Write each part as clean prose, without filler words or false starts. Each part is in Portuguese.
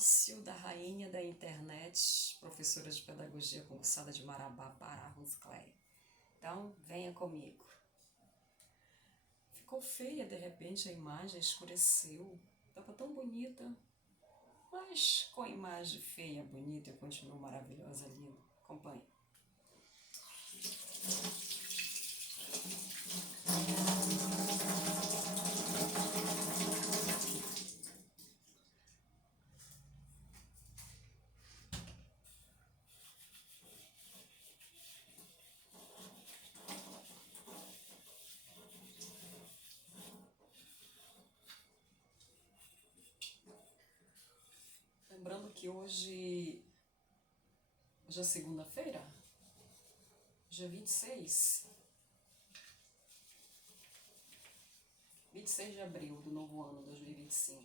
Palácio da Rainha da Internet, professora de Pedagogia concursada de Marabá, Pará, Roscléia. Então, venha comigo. Ficou feia, de repente, a imagem escureceu. Estava tão bonita. Mas com a imagem feia, bonita, eu continuo maravilhosa, linda. Acompanhe. Lembrando que hoje é segunda-feira, dia 26 de abril do novo ano 2025.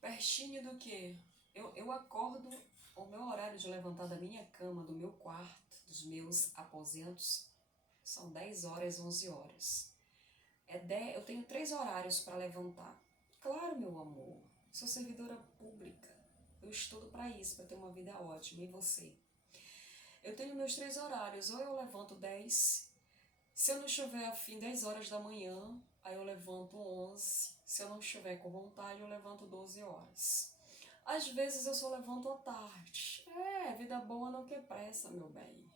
Pertinho do que? Eu acordo, o meu horário de levantar da minha cama, do meu quarto, dos meus aposentos, são 10 horas, 11 horas. Eu tenho 3 horários para levantar. Claro, meu amor, sou servidora pública. Eu estudo para isso, para ter uma vida ótima. E você? Eu tenho meus 3 horários. Ou eu levanto 10, se eu não estiver afim, 10 horas da manhã, aí eu levanto 11. Se eu não estiver com vontade, eu levanto 12 horas. Às vezes eu só levanto à tarde. Vida boa não quer pressa, meu bem.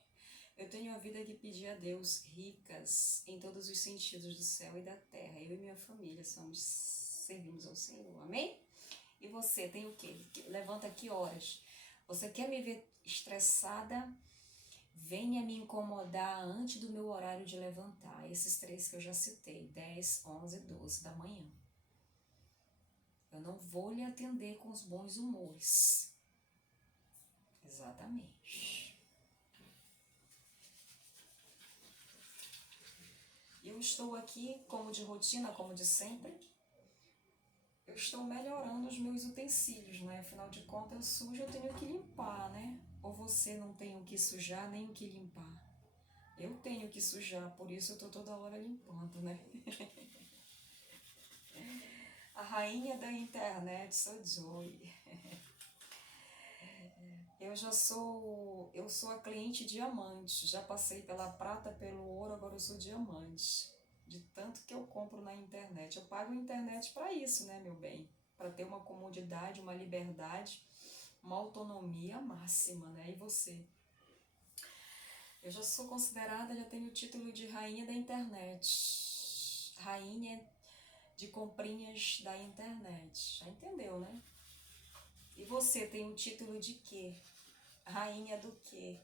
Eu tenho a vida que pedi a Deus, ricas em todos os sentidos do céu e da terra. Eu e minha família servimos ao Senhor, amém? E você tem o quê? Levanta que horas? Você quer me ver estressada? Venha me incomodar antes do meu horário de levantar. Esses 3 que eu já citei, 10, 11, 12 da manhã. Eu não vou lhe atender com os bons humores. Exatamente. Eu estou aqui, como de rotina, como de sempre. Eu estou melhorando os meus utensílios, né? Afinal de contas, eu sujo, eu tenho que limpar, né? Ou você não tem o que sujar, nem o que limpar. Eu tenho que sujar, por isso eu tô toda hora limpando, né? A rainha da internet sou Joy. Eu sou a cliente diamante. Já passei pela prata, pelo ouro, agora eu sou diamante. De tanto que eu compro na internet. Eu pago a internet para isso, né, meu bem? Para ter uma comodidade, uma liberdade, uma autonomia máxima, né? E você? Eu já sou considerada, já tenho o título de rainha da internet. Rainha de comprinhas da internet. Já entendeu, né? E você tem o título de quê? Rainha do quê?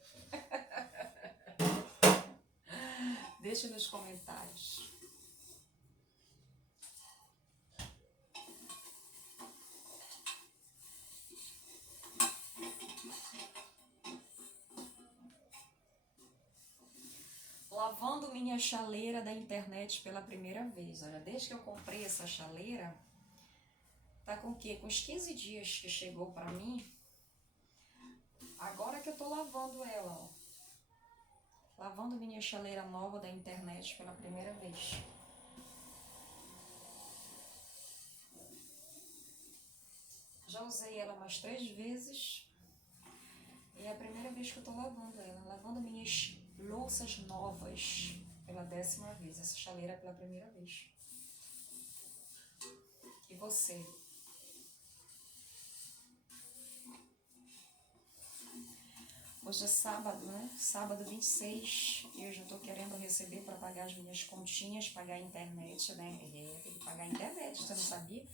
Deixa nos comentários. Lavando minha chaleira da internet pela primeira vez. Olha, desde que eu comprei essa chaleira, tá com o quê? Com uns 15 dias que chegou pra mim. Agora que eu tô lavando ela, ó. Lavando minha chaleira nova da internet pela primeira vez. Já usei ela umas 3 vezes. E é a primeira vez que eu tô lavando ela. Lavando minhas louças novas pela 10ª vez. Essa chaleira é pela primeira vez. E você? Hoje é sábado, né? Sábado 26. E eu já tô querendo receber para pagar as minhas continhas, pagar a internet, né? Tem que pagar a internet, você não sabia?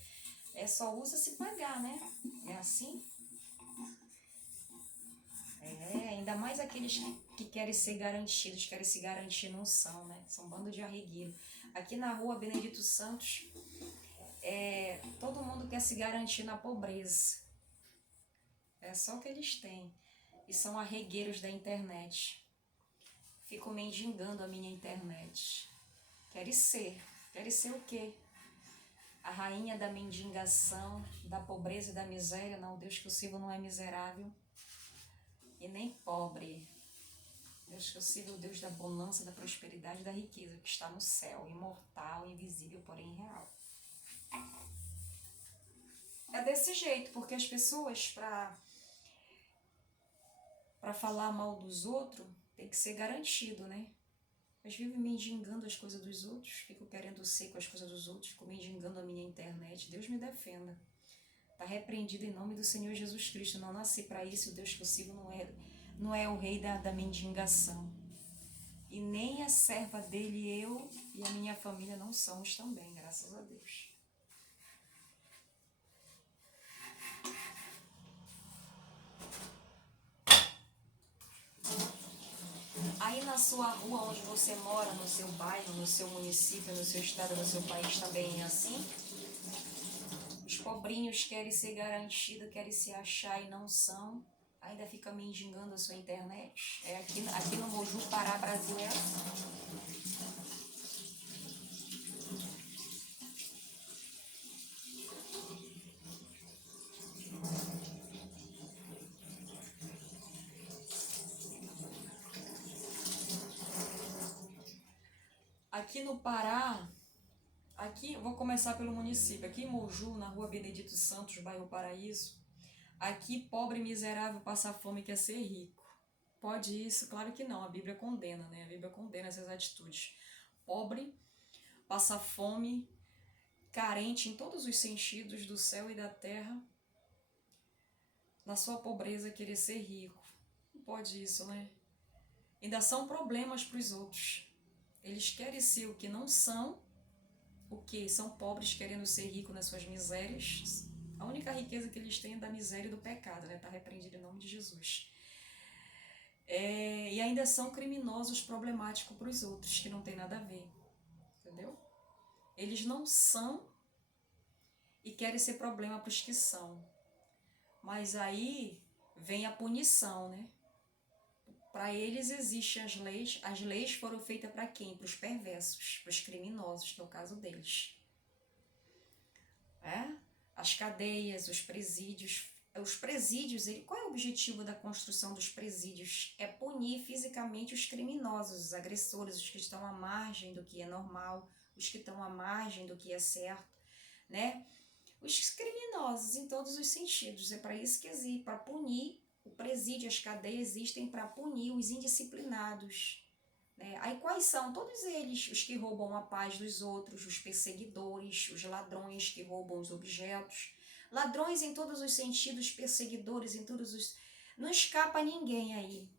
Só usa se pagar, né? É assim? Ainda mais aqueles que querem ser garantidos, querem se garantir, não são, né? São um bando de arregueiro. Aqui na rua Benedito Santos, todo mundo quer se garantir na pobreza. É só o que eles têm. E são arregueiros da internet. Ficam mendigando a minha internet. Querem ser o quê? A rainha da mendigação, da pobreza e da miséria. Não, Deus que eu sirvo não é miserável e nem pobre. Deus que eu sirvo, o Deus da bonança, da prosperidade e da riqueza, que está no céu, imortal, invisível, porém real. É desse jeito, porque as pessoas, para falar mal dos outros, tem que ser garantido, né? Mas vivo mendigando as coisas dos outros, fico querendo ser com as coisas dos outros, fico mendigando a minha internet. Deus me defenda. Está repreendido em nome do Senhor Jesus Cristo. Não nasci para isso, o Deus possível não é o rei da mendigação. E nem a serva dele, eu e a minha família não somos também, graças a Deus. Aí na sua rua, onde você mora, no seu bairro, no seu município, no seu estado, no seu país, também é assim? Os pobrinhos querem ser garantidos, querem se achar e não são. Ainda fica mendigando a sua internet. É aqui no Moju, Pará, Brasil é assim. Aqui no Pará, aqui, vou começar pelo município. Aqui em Moju, na rua Benedito Santos, bairro Paraíso, aqui pobre e miserável passa fome e quer ser rico. Pode isso? Claro que não, a Bíblia condena, né? A Bíblia condena essas atitudes. Pobre, passa fome, carente em todos os sentidos do céu e da terra, na sua pobreza querer ser rico. Não pode isso, né? Ainda são problemas para os outros. Eles querem ser o que não são, o que são pobres querendo ser ricos nas suas misérias. A única riqueza que eles têm é da miséria e do pecado, né? Está repreendido em nome de Jesus. E ainda são criminosos problemáticos para os outros, que não tem nada a ver. Entendeu? Eles não são e querem ser problema para os que são. Mas aí vem a punição, né? Para eles existem as leis. As leis foram feitas para quem? Para os perversos, para os criminosos, que é o caso deles. As cadeias, os presídios. Qual é o objetivo da construção dos presídios? É punir fisicamente os criminosos, os agressores, os que estão à margem do que é normal, os que estão à margem do que é certo, né? Os criminosos em todos os sentidos. É para isso que existe, para punir. O presídio, as cadeias existem para punir os indisciplinados. Né? Aí quais são? Todos eles, os que roubam a paz dos outros, os perseguidores, os ladrões que roubam os objetos. Ladrões em todos os sentidos, perseguidores em todos os... Não escapa ninguém aí.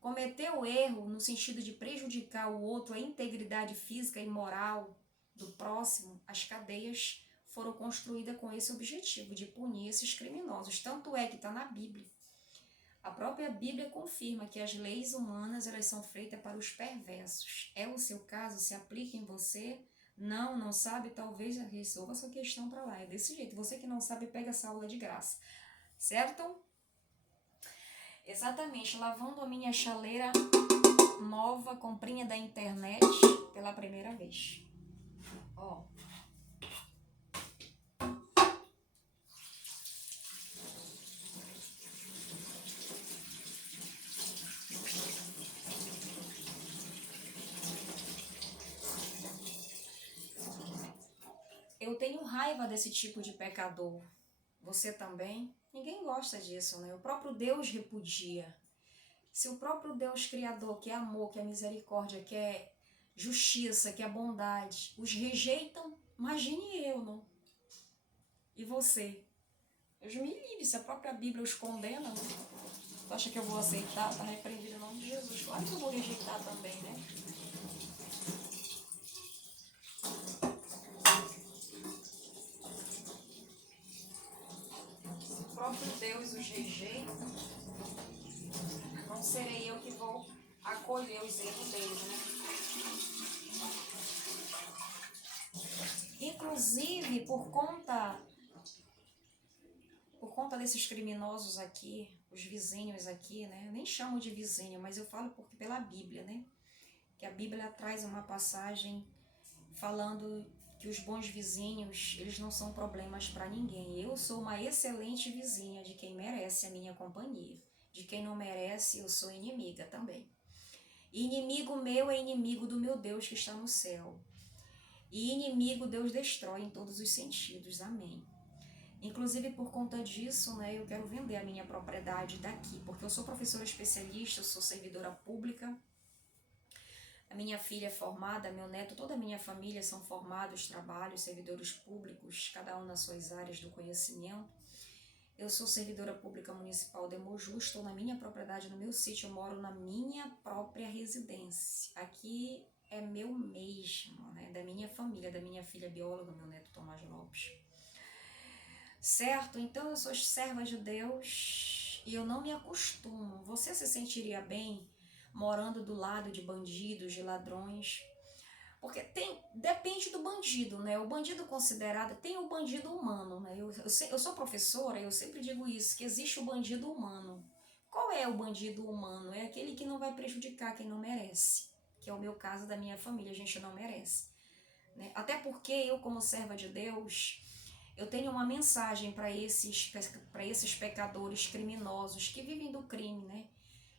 Cometeu erro no sentido de prejudicar o outro, a integridade física e moral do próximo, as cadeias foram construídas com esse objetivo, de punir esses criminosos. Tanto é que está na Bíblia. A própria Bíblia confirma que as leis humanas elas são feitas para os perversos. É o seu caso? Se aplica em você? Não sabe? Talvez resolva a sua questão para lá. É desse jeito. Você que não sabe, pega essa aula de graça. Certo? Exatamente. Lavando a minha chaleira nova, comprinha da internet, pela primeira vez. Ó. Eu tenho raiva desse tipo de pecador. Você também? Ninguém gosta disso, né? O próprio Deus repudia. Se o próprio Deus Criador, que é amor, que é misericórdia, que é justiça, que é bondade, os rejeitam, imagine eu, não? E você? Deus me livre, se a própria Bíblia os condena, né? Tu acha que eu vou aceitar? Está repreendido em nome de Jesus. Claro que eu vou rejeitar também, né? O próprio Deus os rejeita, não serei eu que vou acolher os erros deles, né? Inclusive, por conta desses criminosos aqui, os vizinhos aqui, né? Eu nem chamo de vizinho, mas eu falo porque pela Bíblia, né? Que a Bíblia traz uma passagem falando que os bons vizinhos, eles não são problemas para ninguém. Eu sou uma excelente vizinha de quem merece a minha companhia. De quem não merece, eu sou inimiga também. E inimigo meu é inimigo do meu Deus que está no céu. E inimigo Deus destrói em todos os sentidos. Amém. Inclusive, por conta disso, né, eu quero vender a minha propriedade daqui, porque eu sou professora especialista, eu sou servidora pública, a minha filha é formada, meu neto, toda a minha família são formados, trabalhos, servidores públicos, cada um nas suas áreas do conhecimento. Eu sou servidora pública municipal de Moju, estou na minha propriedade, no meu sítio, eu moro na minha própria residência. Aqui é meu mesmo, né, da minha família, da minha filha bióloga, meu neto Tomás Lopes. Certo? Então eu sou serva de Deus e eu não me acostumo. Você se sentiria bem morando do lado de bandidos, de ladrões? Porque depende do bandido, né? O bandido considerado, tem o bandido humano, né? Eu sou professora, eu sempre digo isso, que existe o bandido humano. Qual é o bandido humano? É aquele que não vai prejudicar quem não merece, que é o meu caso da minha família, a gente não merece, né? Até porque eu, como serva de Deus, eu tenho uma mensagem para esses pecadores criminosos que vivem do crime, né?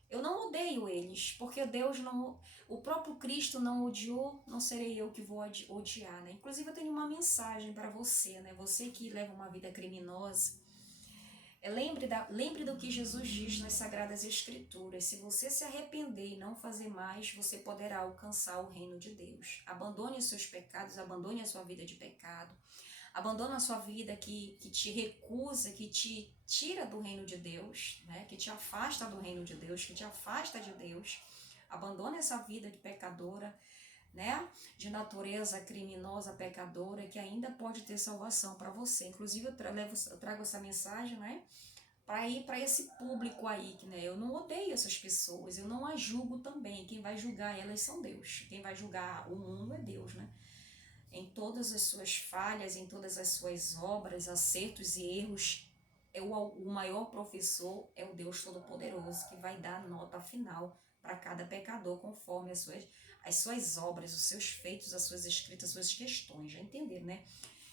Eu não odeio eles, porque Deus não, o próprio Cristo não odiou, não serei eu que vou odiar, né? Inclusive eu tenho uma mensagem para você, né? Você que leva uma vida criminosa, lembre do que Jesus diz nas Sagradas Escrituras. Se você se arrepender e não fazer mais, você poderá alcançar o reino de Deus. Abandone os seus pecados, abandone a sua vida de pecado. Abandona a sua vida que te recusa, que te tira do reino de Deus, né? Que te afasta do reino de Deus, que te afasta de Deus. Abandona essa vida de pecadora, né? De natureza criminosa, pecadora, que ainda pode ter salvação para você. Inclusive, eu trago essa mensagem, né? Para ir para esse público aí, que, né? Eu não odeio essas pessoas, eu não as julgo também. Quem vai julgar elas são Deus. Quem vai julgar o mundo é Deus, né? Em todas as suas falhas, em todas as suas obras, acertos e erros, o maior professor é o Deus Todo-Poderoso, que vai dar a nota final para cada pecador, conforme as suas obras, os seus feitos, as suas escritas, as suas questões, já entenderam, né?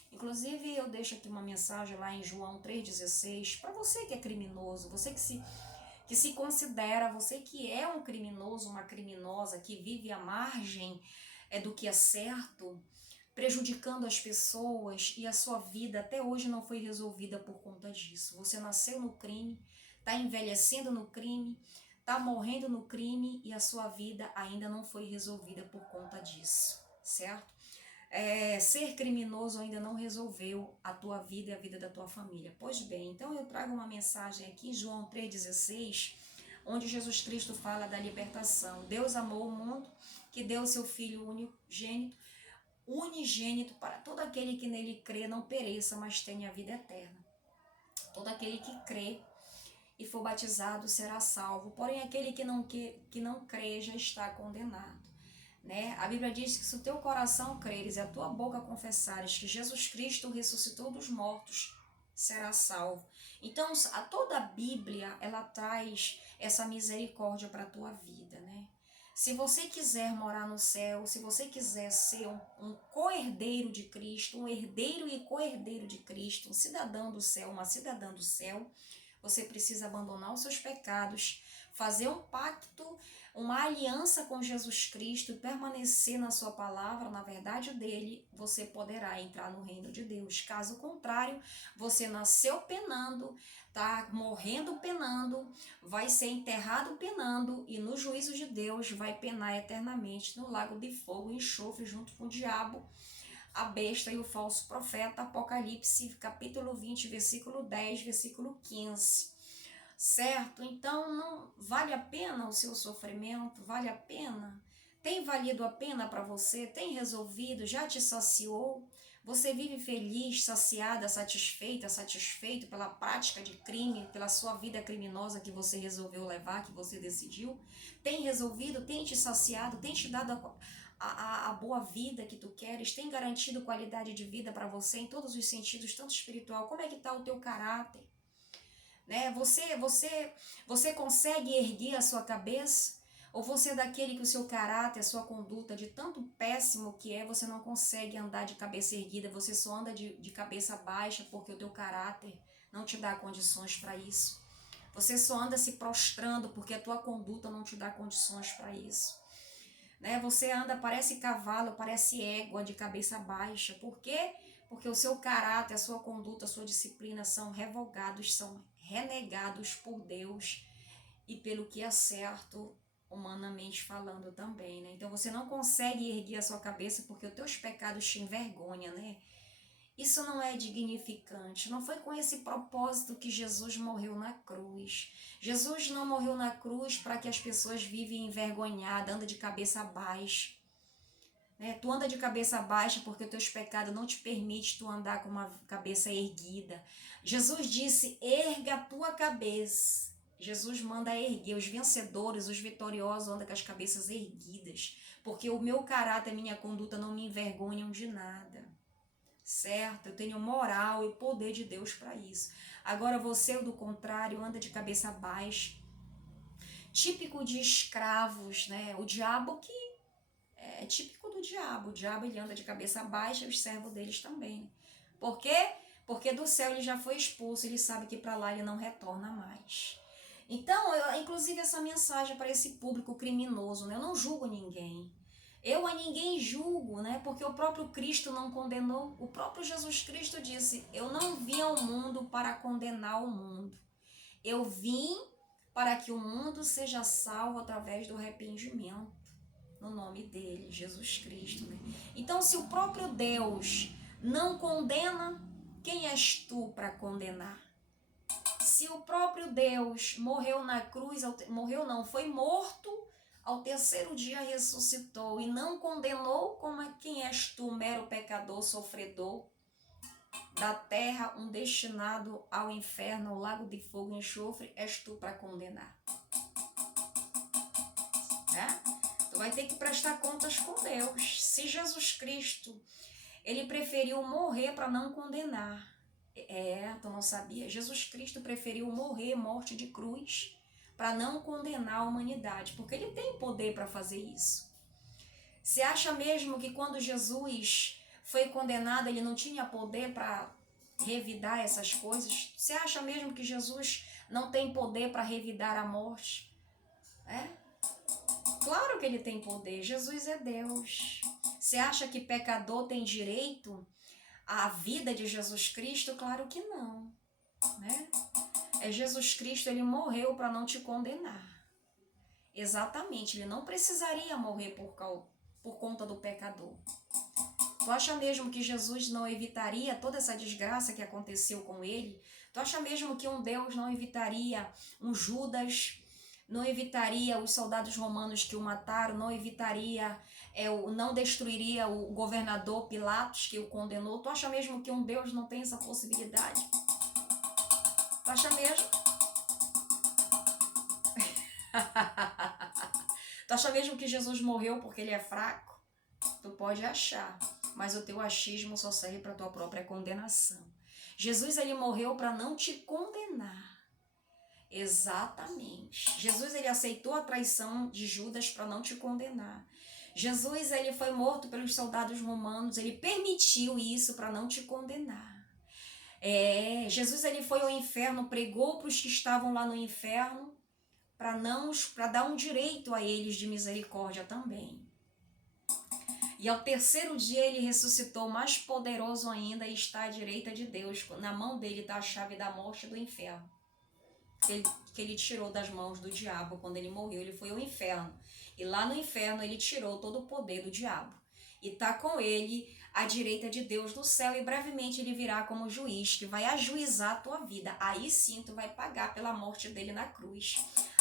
Inclusive, eu deixo aqui uma mensagem lá em João 3,16, para você que é criminoso, você que se considera, você que é um criminoso, uma criminosa, que vive à margem do que é certo, prejudicando as pessoas, e a sua vida até hoje não foi resolvida por conta disso. Você nasceu no crime, está envelhecendo no crime, está morrendo no crime e a sua vida ainda não foi resolvida por conta disso, certo? Ser criminoso ainda não resolveu a tua vida e a vida da tua família. Pois bem, então eu trago uma mensagem aqui, João 3,16, onde Jesus Cristo fala da libertação. Deus amou o mundo, que deu o seu Filho unigênito para todo aquele que nele crê não pereça, mas tenha a vida eterna. Todo aquele que crê e for batizado será salvo, porém aquele que não crê já está condenado, né? A Bíblia diz que se o teu coração creres e a tua boca confessares que Jesus Cristo ressuscitou dos mortos, será salvo. Então, toda a Bíblia, ela traz essa misericórdia para a tua vida, né? Se você quiser morar no céu, se você quiser ser um co-herdeiro de Cristo, um herdeiro e co-herdeiro de Cristo, um cidadão do céu, uma cidadã do céu, você precisa abandonar os seus pecados, fazer um pacto, uma aliança com Jesus Cristo e permanecer na sua palavra, na verdade dele, você poderá entrar no reino de Deus. Caso contrário, você nasceu penando, tá morrendo penando, vai ser enterrado penando e no juízo de Deus vai penar eternamente no lago de fogo e enxofre junto com o diabo, a besta e o falso profeta. Apocalipse, capítulo 20, versículo 10, versículo 15. Certo? Então, não vale a pena o seu sofrimento? Vale a pena? Tem valido a pena para você? Tem resolvido? Já te saciou? Você vive feliz, saciada, satisfeita, satisfeito pela prática de crime, pela sua vida criminosa que você resolveu levar, que você decidiu? Tem resolvido? Tem te saciado? Tem te dado a boa vida que tu queres? Tem garantido qualidade de vida para você em todos os sentidos, tanto espiritual? Como é que está o teu caráter? Né? Você consegue erguer a sua cabeça? Ou você é daquele que o seu caráter, a sua conduta, de tanto péssimo que é, você não consegue andar de cabeça erguida, você só anda de cabeça baixa porque o teu caráter não te dá condições para isso. Você só anda se prostrando porque a tua conduta não te dá condições para isso. Né? Você anda, parece cavalo, parece égua de cabeça baixa. Por quê? porque o seu caráter, a sua conduta, a sua disciplina são revogados, são renegados por Deus e pelo que é certo, humanamente falando também, né? Então você não consegue erguer a sua cabeça porque os teus pecados te envergonham, né? Isso não é dignificante, não foi com esse propósito que Jesus morreu na cruz. Jesus não morreu na cruz para que as pessoas vivem envergonhadas, andam de cabeça baixa. Né? Tu anda de cabeça baixa porque os teus pecados não te permitem tu andar com uma cabeça erguida. Jesus disse, erga a tua cabeça. Jesus manda erguer, os vencedores, os vitoriosos andam com as cabeças erguidas, porque o meu caráter, a minha conduta não me envergonham de nada. Certo? Eu tenho moral e o poder de Deus para isso. Agora você, do contrário, anda de cabeça baixa, típico de escravos, né? O diabo que é típico do diabo. O diabo ele anda de cabeça baixa e os servos deles também. Por quê? Porque do céu ele já foi expulso, ele sabe que para lá ele não retorna mais. Então, inclusive essa mensagem para esse público criminoso, né? Eu não julgo ninguém. Eu a ninguém julgo, né? Porque o próprio Cristo não condenou. O próprio Jesus Cristo disse, eu não vim ao mundo para condenar o mundo. Eu vim para que o mundo seja salvo através do arrependimento. No nome dele, Jesus Cristo, né? Então, se o próprio Deus não condena, quem és tu para condenar? Se o próprio Deus morreu na cruz, morreu não, foi morto, ao terceiro dia ressuscitou e não condenou, como é quem és tu, mero pecador, sofredor da terra, um destinado ao inferno, ao lago de fogo e enxofre, és tu para condenar. Tu vai ter que prestar contas com Deus. Se Jesus Cristo, ele preferiu morrer para não condenar. Tu não sabia? Jesus Cristo preferiu morrer, morte de cruz, para não condenar a humanidade, porque ele tem poder para fazer isso. Você acha mesmo que quando Jesus foi condenado, ele não tinha poder para revidar essas coisas? Você acha mesmo que Jesus não tem poder para revidar a morte? Claro que ele tem poder, Jesus é Deus. Você acha que pecador tem direito à vida de Jesus Cristo? Claro que não, né? Jesus Cristo, ele morreu para não te condenar. Exatamente, ele não precisaria morrer por conta do pecador. Tu acha mesmo que Jesus não evitaria toda essa desgraça que aconteceu com ele? Tu acha mesmo que um Deus não evitaria um Judas, não evitaria os soldados romanos que o mataram, não evitaria, não destruiria o governador Pilatos que o condenou? Tu acha mesmo que um Deus não tem essa possibilidade? Tu acha mesmo? Tu acha mesmo que Jesus morreu porque ele é fraco? Tu pode achar, mas o teu achismo só serve para tua própria condenação. Jesus, ele morreu para não te condenar. Exatamente. Jesus, ele aceitou a traição de Judas para não te condenar. Jesus, ele foi morto pelos soldados romanos, ele permitiu isso para não te condenar. Jesus, ele foi ao inferno, pregou para os que estavam lá no inferno, para dar um direito a eles de misericórdia também. E ao terceiro dia ele ressuscitou, mais poderoso ainda, e está à direita de Deus. Na mão dele está a chave da morte e do inferno. Que ele tirou das mãos do diabo quando ele morreu. Ele foi ao inferno. E lá no inferno ele tirou todo o poder do diabo. E está com ele à direita de Deus no céu. E brevemente ele virá como juiz que vai ajuizar a tua vida. Aí sim tu vai pagar pela morte dele na cruz.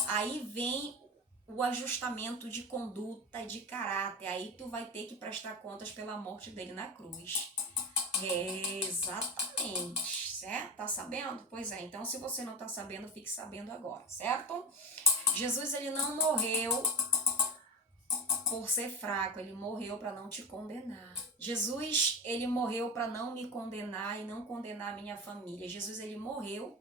Aí vem o ajustamento de conduta, de caráter. Aí tu vai ter que prestar contas pela morte dele na cruz. Exatamente. Certo? Tá sabendo? Pois é. Então, se você não tá sabendo, fique sabendo agora, certo? Jesus, ele não morreu por ser fraco. Ele morreu para não te condenar. Jesus, ele morreu para não me condenar e não condenar a minha família. Jesus, ele morreu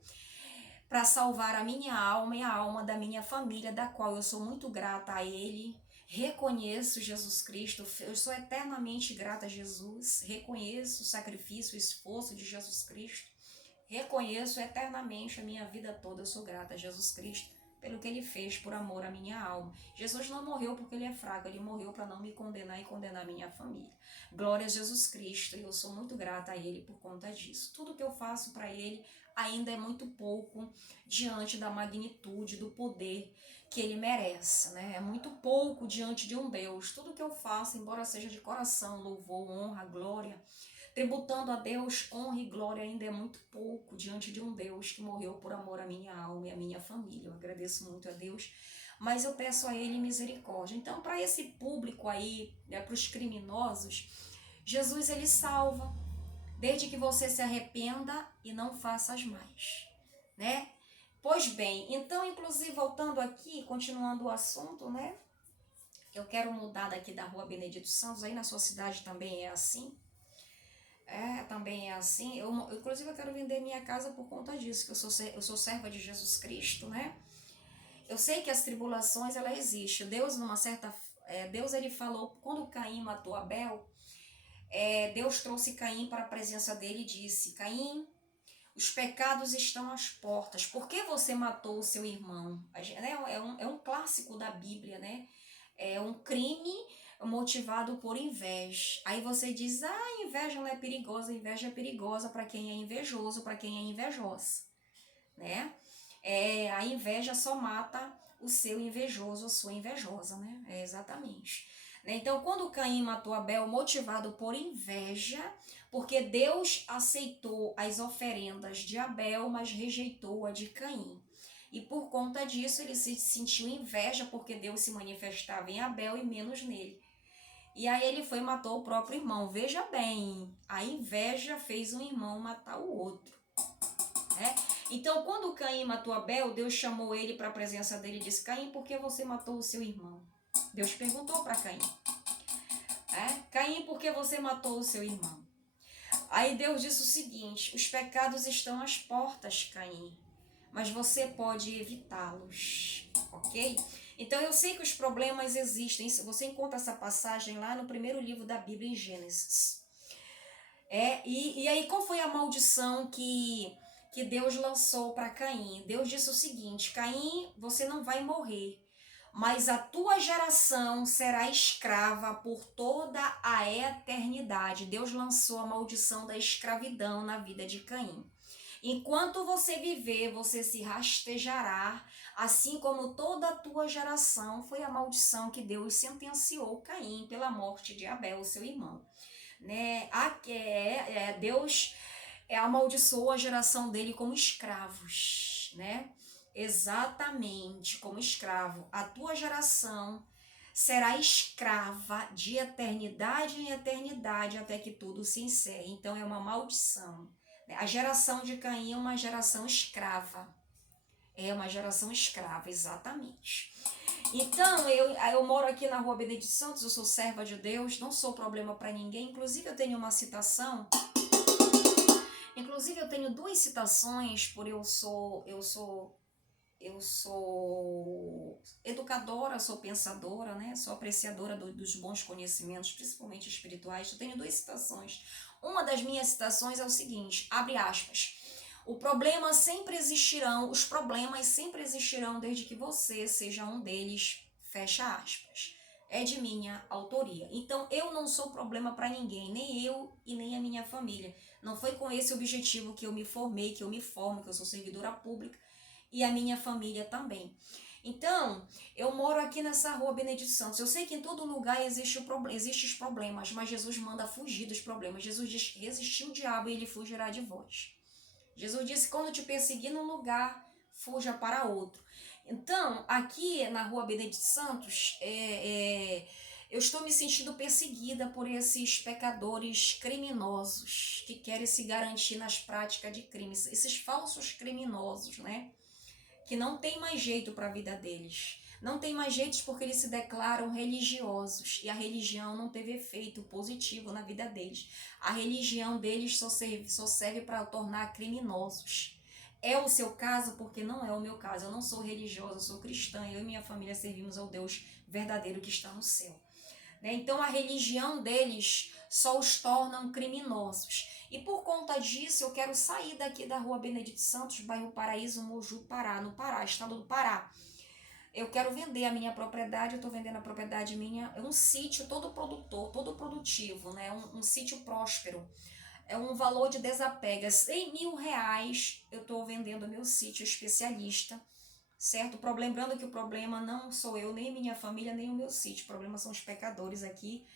para salvar a minha alma e a alma da minha família, da qual eu sou muito grata a ele. Reconheço Jesus Cristo, eu sou eternamente grata a Jesus. Reconheço o sacrifício, o esforço de Jesus Cristo. Reconheço eternamente a minha vida toda, eu sou grata a Jesus Cristo pelo que ele fez por amor à minha alma. Jesus não morreu porque ele é fraco, ele morreu para não me condenar e condenar minha família. Glória a Jesus Cristo, e eu sou muito grata a ele por conta disso. Tudo que eu faço para ele ainda é muito pouco diante da magnitude, do poder que ele merece, né? É muito pouco diante de um Deus. Tudo que eu faço, embora seja de coração, louvor, honra, glória, tributando a Deus honra e glória, ainda é muito pouco diante de um Deus que morreu por amor à minha alma e à minha família. Eu agradeço muito a Deus, mas eu peço a Ele misericórdia. Então, para esse público aí, né, para os criminosos, Jesus, Ele salva, desde que você se arrependa e não faças mais, né? Pois bem, então, inclusive, voltando aqui, continuando o assunto, né? Eu quero mudar daqui da Rua Benedito Santos, aí na sua cidade também é assim? Também é assim. Inclusive, eu quero vender minha casa por conta disso, que eu sou serva de Jesus Cristo, né? Eu sei que as tribulações, ela existe. Deus, Deus, ele falou, quando Caim matou Abel, Deus trouxe Caim para a presença dele e disse, Caim, os pecados estão às portas. Por que você matou o seu irmão? É um clássico da Bíblia, né? É um crime motivado por inveja. Aí você diz, inveja não é perigosa. Inveja é perigosa para quem é invejoso, para quem é invejosa, né? A inveja só mata o seu invejoso, a sua invejosa, né? Exatamente. Então, quando Caim matou Abel, motivado por inveja, porque Deus aceitou as oferendas de Abel, mas rejeitou a de Caim. E por conta disso, ele se sentiu inveja, porque Deus se manifestava em Abel e menos nele. E aí ele foi e matou o próprio irmão. Veja bem, a inveja fez um irmão matar o outro, né? Então, quando Caim matou Abel, Deus chamou ele para a presença dele e disse, Caim, por que você matou o seu irmão? Deus perguntou para Caim, Caim, por que você matou o seu irmão? Aí Deus disse o seguinte, os pecados estão às portas, Caim, mas você pode evitá-los, ok? Então eu sei que os problemas existem, você encontra essa passagem lá no primeiro livro da Bíblia, em Gênesis. E aí qual foi a maldição que Deus lançou para Caim? Deus disse o seguinte, Caim, você não vai morrer, mas a tua geração será escrava por toda a eternidade. Deus lançou a maldição da escravidão na vida de Caim. Enquanto você viver, você se rastejará, assim como toda a tua geração. Foi a maldição que Deus sentenciou Caim pela morte de Abel, seu irmão, né? Deus amaldiçoou a geração dele como escravos, né? Exatamente, como escravo. A tua geração será escrava de eternidade em eternidade até que tudo se encerre. Então é uma maldição. A geração de Caim é uma geração escrava. É uma geração escrava, exatamente. Então, eu moro aqui na Rua Benedito Santos, eu sou serva de Deus, não sou problema para ninguém. Inclusive, eu tenho uma citação. Inclusive, eu tenho duas citações, por eu sou educadora, sou pensadora, né? Sou apreciadora dos bons conhecimentos, principalmente espirituais. Eu tenho duas citações. Uma das minhas citações é o seguinte, abre aspas, os problemas sempre existirão desde que você seja um deles, fecha aspas. É de minha autoria. Então, eu não sou problema para ninguém, nem eu e nem a minha família. Não foi com esse objetivo que eu me formei, que eu me formo, que eu sou servidora pública, e a minha família também. Então, eu moro aqui nessa Rua Benedito Santos. Eu sei que em todo lugar existem os problemas, mas Jesus manda fugir dos problemas. Jesus diz, resistir o diabo e ele fugirá de vós. Jesus disse, quando te perseguir num lugar, fuja para outro. Então, aqui na Rua Benedito Santos, eu estou me sentindo perseguida por esses pecadores criminosos que querem se garantir nas práticas de crimes. Esses falsos criminosos, né? Que não tem mais jeito para a vida deles. Não tem mais jeito porque eles se declaram religiosos e a religião não teve efeito positivo na vida deles. A religião deles só serve para tornar criminosos. É o seu caso porque não é o meu caso. Eu não sou religiosa, eu sou cristã. Eu e minha família servimos ao Deus verdadeiro que está no céu. Então a religião deles só os tornam criminosos. E por conta disso eu quero sair daqui da Rua Benedito Santos, bairro Paraíso, Moju, Pará, no Pará, estado do Pará. eu quero vender a minha propriedade, eu estou vendendo a propriedade minha, é um sítio todo produtor, todo produtivo, né? Um sítio próspero. É um valor de desapego, é R$100.000 eu estou vendendo meu sítio especialista, certo? Lembrando que o problema não sou eu, nem minha família, nem o meu sítio, o problema são os pecadores aqui,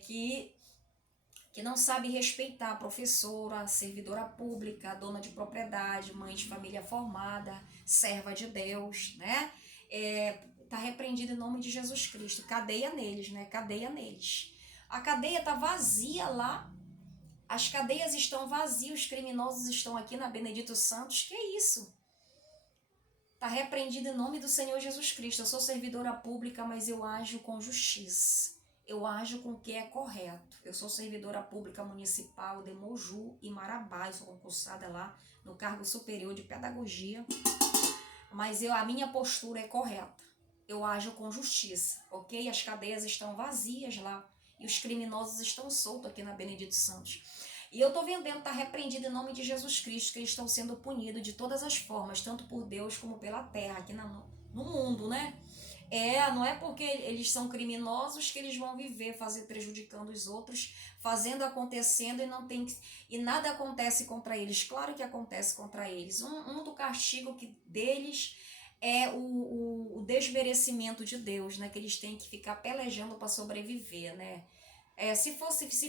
que não sabe respeitar a professora, a servidora pública, a dona de propriedade, mãe de família formada, serva de Deus, né? Tá repreendido em nome de Jesus Cristo. Cadeia neles, né? Cadeia neles. A cadeia tá vazia lá. As cadeias estão vazias, os criminosos estão aqui na Benedito Santos. Que isso? Tá repreendido em nome do Senhor Jesus Cristo. Eu sou servidora pública, mas eu ajo com justiça. Eu ajo com o que é correto. Eu sou servidora pública municipal de Moju e Marabá. Eu sou concursada lá no cargo superior de pedagogia. Mas a minha postura é correta. Eu ajo com justiça, ok? As cadeias estão vazias lá e os criminosos estão soltos aqui na Benedito Santos. E eu tô vendendo, tá repreendido em nome de Jesus Cristo, que eles estão sendo punidos de todas as formas, tanto por Deus como pela terra, aqui no mundo, né? Não é porque eles são criminosos que eles vão viver prejudicando os outros, fazendo, acontecendo e nada acontece contra eles. Claro que acontece contra eles. Um do castigo deles é o desmerecimento de Deus, né? Que eles têm que ficar pelejando para sobreviver, né? Se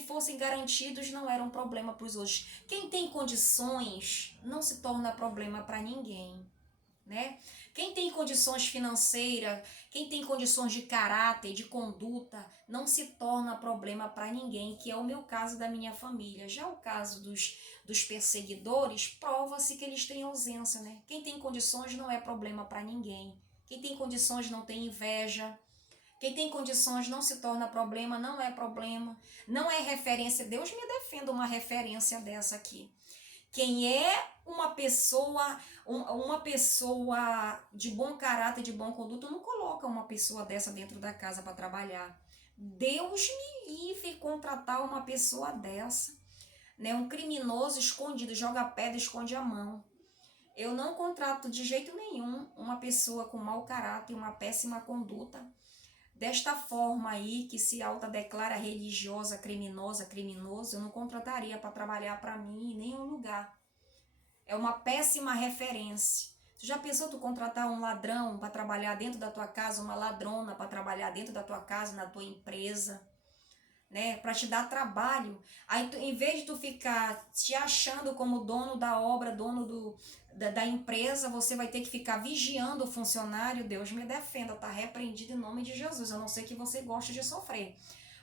fossem garantidos, não era um problema para os outros. Quem tem condições não se torna problema para ninguém, né? Quem tem condições financeiras, quem tem condições de caráter, de conduta, não se torna problema para ninguém, que é o meu caso da minha família. Já o caso dos perseguidores, prova-se que eles têm ausência, né? Quem tem condições não é problema para ninguém. Quem tem condições não tem inveja. Quem tem condições não se torna problema, não é problema. Não é referência. Deus me defenda uma referência dessa aqui. Quem é uma pessoa de bom caráter, de bom conduta, não coloca uma pessoa dessa dentro da casa para trabalhar. Deus me livre contratar uma pessoa dessa, né? Um criminoso escondido, joga pedra, esconde a mão. Eu não contrato de jeito nenhum uma pessoa com mau caráter, uma péssima conduta, desta forma aí, que se autodeclara religiosa, criminoso, eu não contrataria para trabalhar para mim em nenhum lugar. É uma péssima referência. Tu já pensou tu contratar um ladrão para trabalhar dentro da tua casa, uma ladrona para trabalhar dentro da tua casa, na tua empresa, né? Para te dar trabalho. Aí, em vez de tu ficar te achando como dono da obra, dono da empresa, você vai ter que ficar vigiando o funcionário. Deus me defenda, tá repreendido em nome de Jesus. A não ser que você goste de sofrer.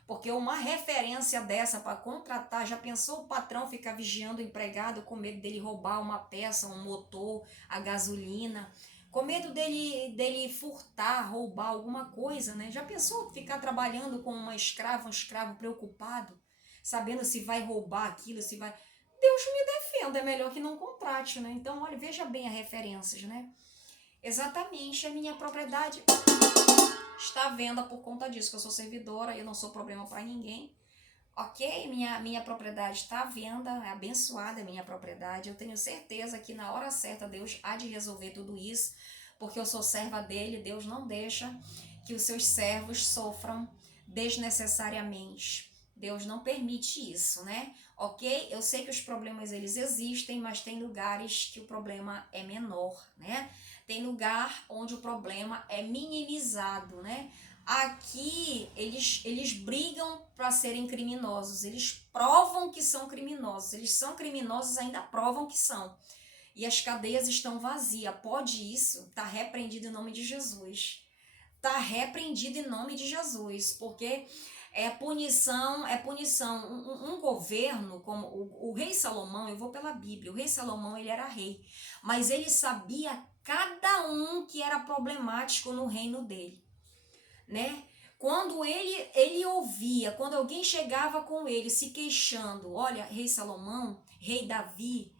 Porque uma referência dessa para contratar, já pensou o patrão ficar vigiando o empregado com medo dele roubar uma peça, um motor, a gasolina, com medo dele furtar, roubar alguma coisa, né? Já pensou ficar trabalhando com um escravo preocupado, sabendo se vai roubar aquilo, se vai... Deus me defenda, é melhor que não contrate, né? Então, olha, veja bem as referências, né? Exatamente, a minha propriedade está à venda por conta disso, que eu sou servidora, eu não sou problema para ninguém, ok? Minha propriedade está à venda, é abençoada a minha propriedade. Eu tenho certeza que na hora certa Deus há de resolver tudo isso, porque eu sou serva dele. Deus não deixa que os seus servos sofram desnecessariamente. Deus não permite isso, né? Ok? Eu sei que os problemas eles existem, mas tem lugares que o problema é menor, né? Tem lugar onde o problema é minimizado, né? Aqui eles brigam para serem criminosos, eles provam que são criminosos, eles são criminosos, ainda provam que são. E as cadeias estão vazias. Pode isso? Tá repreendido em nome de Jesus. Tá repreendido em nome de Jesus, porque é punição. Um governo como o rei Salomão, eu vou pela Bíblia, o rei Salomão ele era rei, mas ele sabia cada um que era problemático no reino dele, né? Quando ele ouvia, quando alguém chegava com ele se queixando, olha, rei Salomão, rei Davi,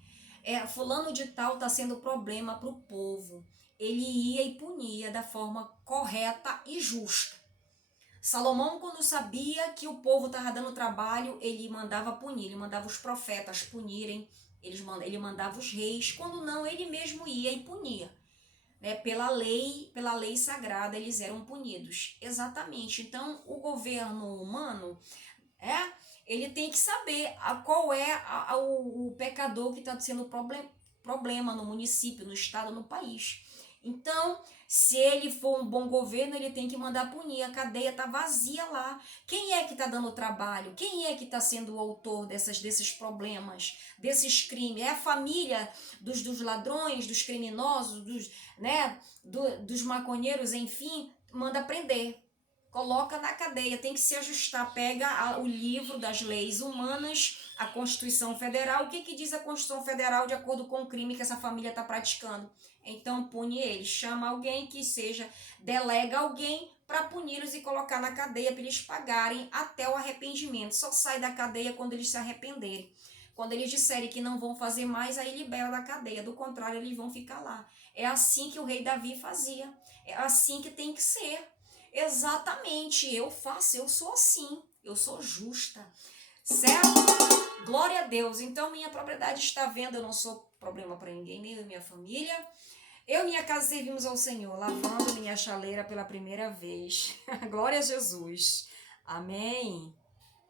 fulano de tal está sendo problema para o povo, ele ia e punia da forma correta e justa. Salomão, quando sabia que o povo estava dando trabalho, ele mandava punir, ele mandava os profetas punirem, ele mandava os reis, quando não, ele mesmo ia e punia. né, pela lei sagrada, eles eram punidos. Exatamente. Então, o governo humano, ele tem que saber qual é o pecador que está sendo problema no município, no estado, no país. Então, se ele for um bom governo, ele tem que mandar punir. A cadeia está vazia lá. Quem é que está dando trabalho? Quem é que está sendo o autor desses problemas, desses crimes? É a família dos ladrões, dos criminosos, dos maconheiros, enfim, manda prender. Coloca na cadeia, tem que se ajustar. Pega o livro das leis humanas, a Constituição Federal. O que diz a Constituição Federal de acordo com o crime que essa família está praticando? Então pune eles. Chama alguém que seja, delega alguém para puni-los e colocar na cadeia para eles pagarem até o arrependimento. Só sai da cadeia quando eles se arrependerem. Quando eles disserem que não vão fazer mais, aí libera da cadeia. Do contrário, eles vão ficar lá. É assim que o rei Davi fazia. É assim que tem que ser. Exatamente, eu sou assim, eu sou justa, certo? Glória a Deus. Então minha propriedade está à venda, eu não sou problema para ninguém, nem eu e minha família. Eu e minha casa servimos ao Senhor, lavando minha chaleira pela primeira vez. Glória a Jesus. Amém.